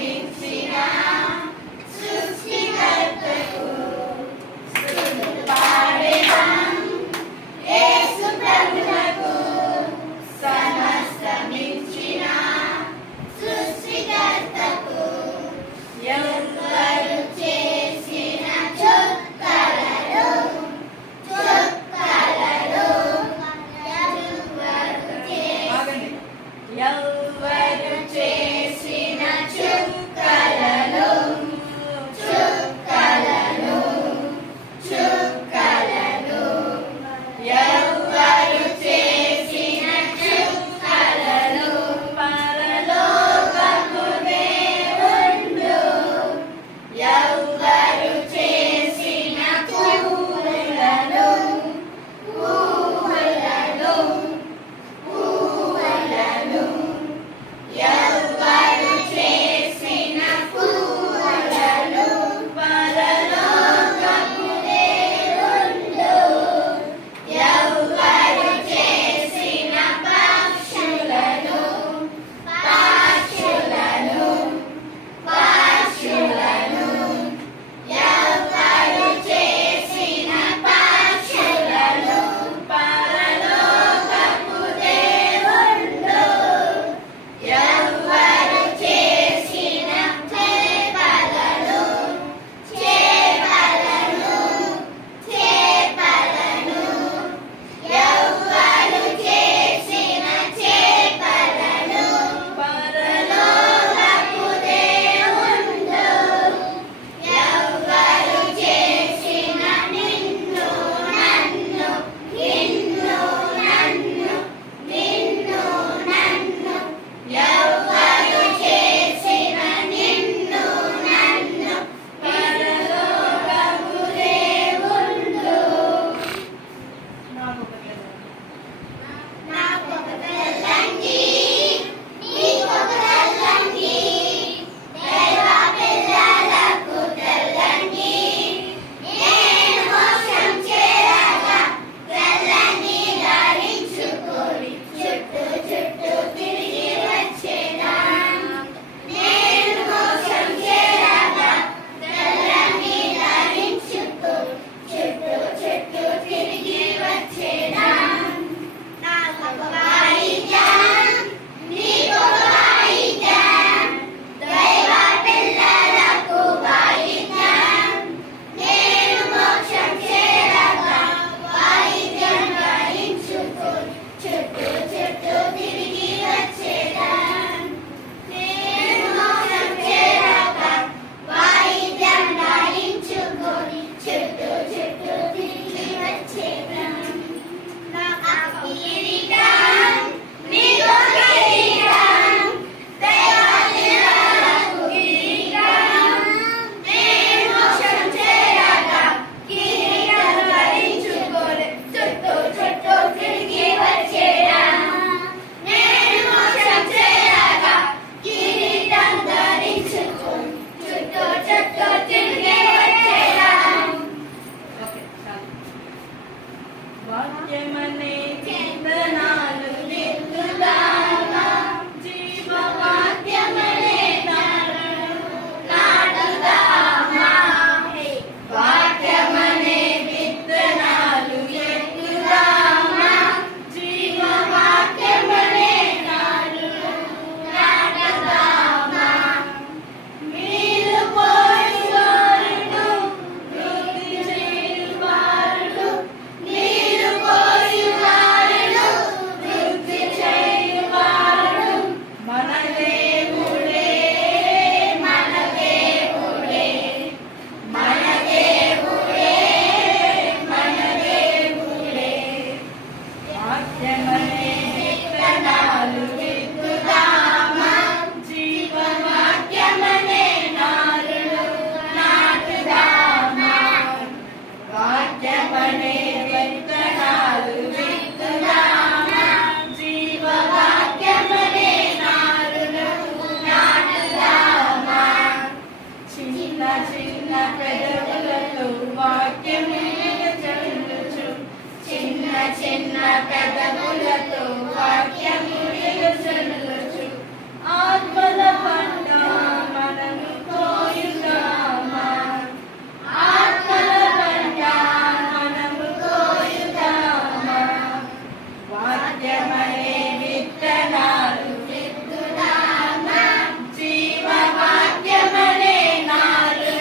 min my name. పదములతో వాక్యము నిలుసలుచు ఆత్మల పంట మనను కోయుదామా ఆత్మల పంట మనము కోయుదామా వాద్యమనే విత్తనాలు విత్తుదామా జీవ వాద్యమనే నాలుగు